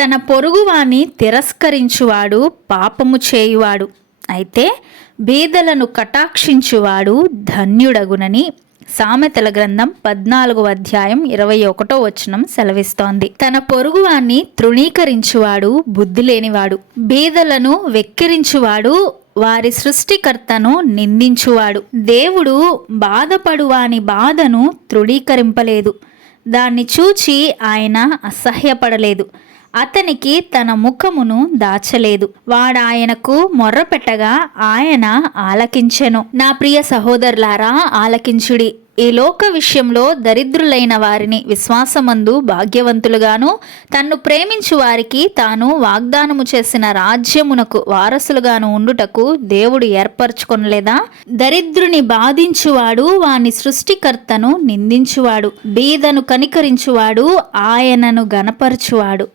తన పొరుగువాని తిరస్కరించువాడు పాపము చేయువాడు, అయితే బీదలను కటాక్షించువాడు ధన్యుడగునని సామెతల గ్రంథం 14వ అధ్యాయం 21వ వచనం సెలవిస్తోంది. తన పొరుగువాన్ని తృణీకరించువాడు బుద్ధి లేనివాడు, బీదలను వెక్కిరించువాడు వారి సృష్టికర్తను నిందించువాడు. దేవుడు బాధపడువాని బాధను తృణీకరింపలేదు, దాన్ని చూచి ఆయన అసహ్యపడలేదు, అతనికి తన ముఖమును దాచలేదు. వాడాయనకు మొర్రపెట్టగా ఆయన ఆలకించెను. నా ప్రియ సహోదరులారా, ఆలకించుడి. ఈ లోక విషయంలో దరిద్రులైన వారిని విశ్వాసమందు భాగ్యవంతులుగాను, తన్ను ప్రేమించు వారికి తాను వాగ్దానము చేసిన రాజ్యమునకు వారసులుగాను ఉండుటకు దేవుడు ఏర్పరచుకొనలేదా? దరిద్రుని బాధించువాడు వాని సృష్టికర్తను నిందించువాడు, బీదను కనికరించువాడు ఆయనను గనపరచువాడు.